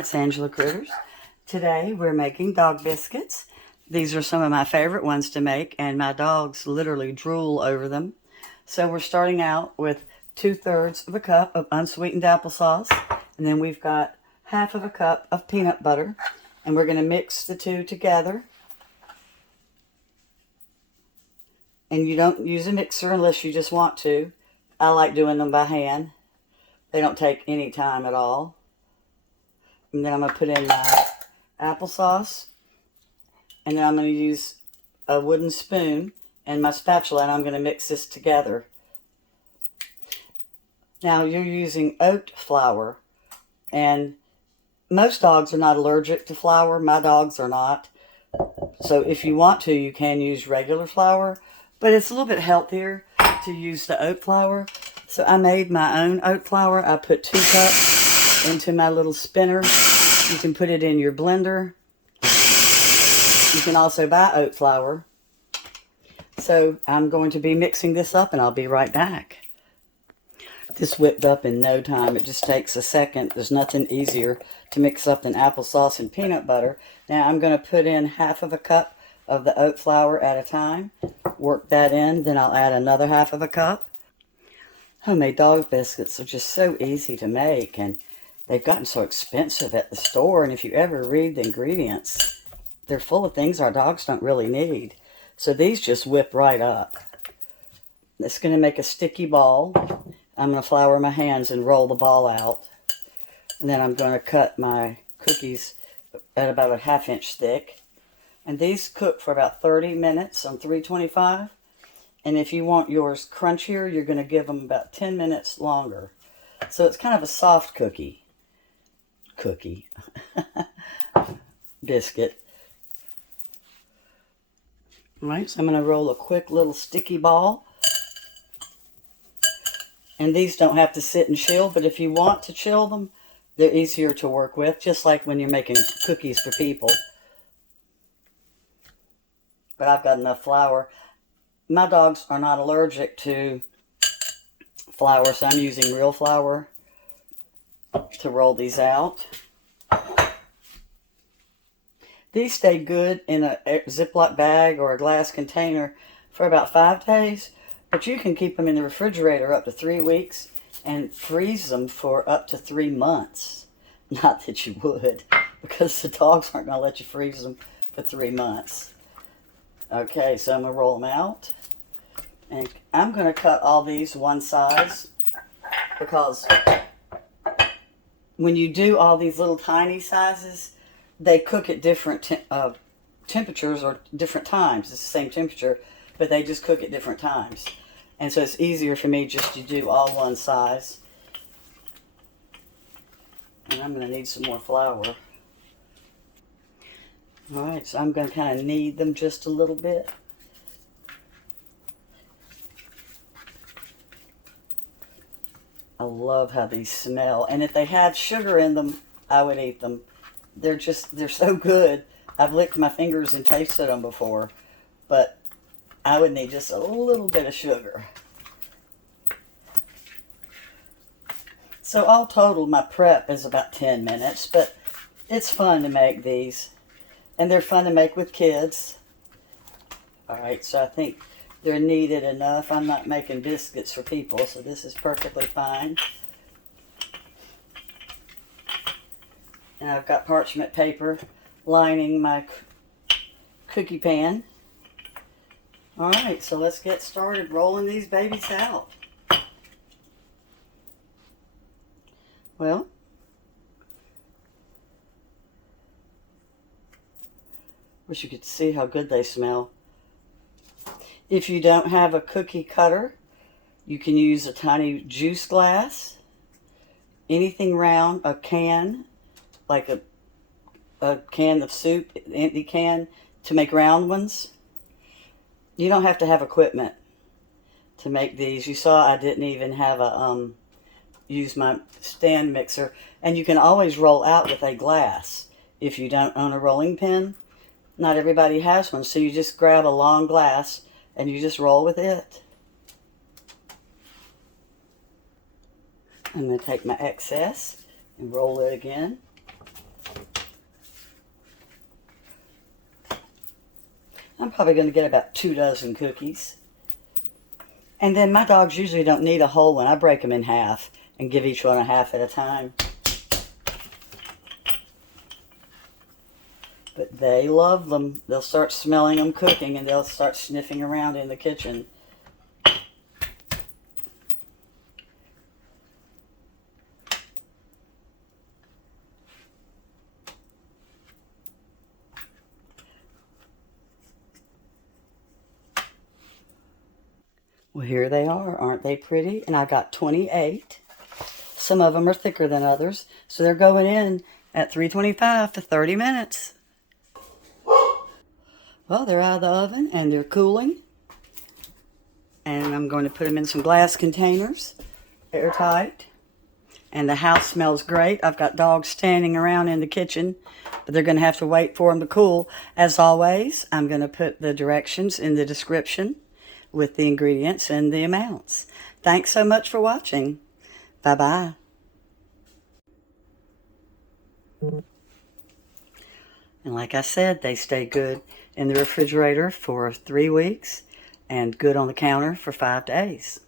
It's Angela Critters. Today we're making dog biscuits. These are some of my favorite ones to make, and my dogs literally drool over them. So we're starting out with 2/3 of a cup of unsweetened applesauce, and then we've got 1/2 of a cup of peanut butter, and we're going to mix the two together. And you don't use a mixer unless you just want to. I like doing them by hand. They don't take any time at all. And then I'm going to put in my applesauce. And then I'm going to use a wooden spoon and my spatula, and I'm going to mix this together. Now you're using oat flour. And most dogs are not allergic to flour. My dogs are not. So if you want to, you can use regular flour. But it's a little bit healthier to use the oat flour. So I made my own oat flour. I put 2 cups into my little spinner. You can put it in your blender. You can also buy oat flour. So I'm going to be mixing this up, and I'll be right back. This whipped up in no time. It just takes a second. There's nothing easier to mix up than applesauce and peanut butter. Now I'm going to put in 1/2 of a cup of the oat flour at a time. Work that in. Then I'll add another 1/2 of a cup. Homemade dog biscuits are just so easy to make, and they've gotten so expensive at the store. And if you ever read the ingredients, they're full of things our dogs don't really need. So these just whip right up. It's going to make a sticky ball. I'm going to flour my hands and roll the ball out. And then I'm going to cut my cookies at about a 1/2 inch thick. And these cook for about 30 minutes on 325. And if you want yours crunchier, you're going to give them about 10 minutes longer. So it's kind of a soft biscuit. All right, so I'm going to roll a quick little sticky ball. And these don't have to sit and chill, but if you want to chill them, they're easier to work with, just like when you're making cookies for people. But I've got enough flour. My dogs are not allergic to flour, so I'm using real flour to roll these out. These stay good in a Ziploc bag or a glass container for about 5 days, but you can keep them in the refrigerator up to 3 weeks and freeze them for up to 3 months. Not that you would, because the dogs aren't going to let you freeze them for 3 months. Okay, so I'm going to roll them out. And I'm going to cut all these one size, because when you do all these little tiny sizes, they cook at different temperatures or different times. It's the same temperature, but they just cook at different times. And so it's easier for me just to do all one size. And I'm going to need some more flour. All right, so I'm going to kind of knead them just a little bit. I love how these smell. And if they had sugar in them, I would eat them. They're so good. I've licked my fingers and tasted them before, but I would need just a little bit of sugar. So all total, my prep is about 10 minutes, but it's fun to make these. And they're fun to make with kids. All right, so I think they're kneaded enough. I'm not making biscuits for people, so this is perfectly fine. And I've got parchment paper lining my cookie pan. All right, so let's get started rolling these babies out. Well, wish you could see how good they smell. If you don't have a cookie cutter, you can use a tiny juice glass, anything round, a can, like a can of soup, an empty can, to make round ones. You don't have to have equipment to make these. You saw I didn't even have use my stand mixer. And you can always roll out with a glass if you don't own a rolling pin. Not everybody has one, so you just grab a long glass and you just roll with it. I'm going to take my excess and roll it again. probably going to get about 2 dozen cookies. And then my dogs usually don't need a whole one. I break them in half and give each one a half at a time. But they love them. They'll start smelling them cooking and they'll start sniffing around in the kitchen. Well, here they are. Aren't they pretty? And I got 28. Some of them are thicker than others. So they're going in at 325 for 30 minutes. Well, they're out of the oven and they're cooling. And I'm going to put them in some glass containers, airtight. And the house smells great. I've got dogs standing around in the kitchen, but they're going to have to wait for them to cool. As always, I'm going to put the directions in the description with the ingredients and the amounts. Thanks so much for watching. Bye-bye. And like I said, they stay good in the refrigerator for 3 weeks and good on the counter for 5 days.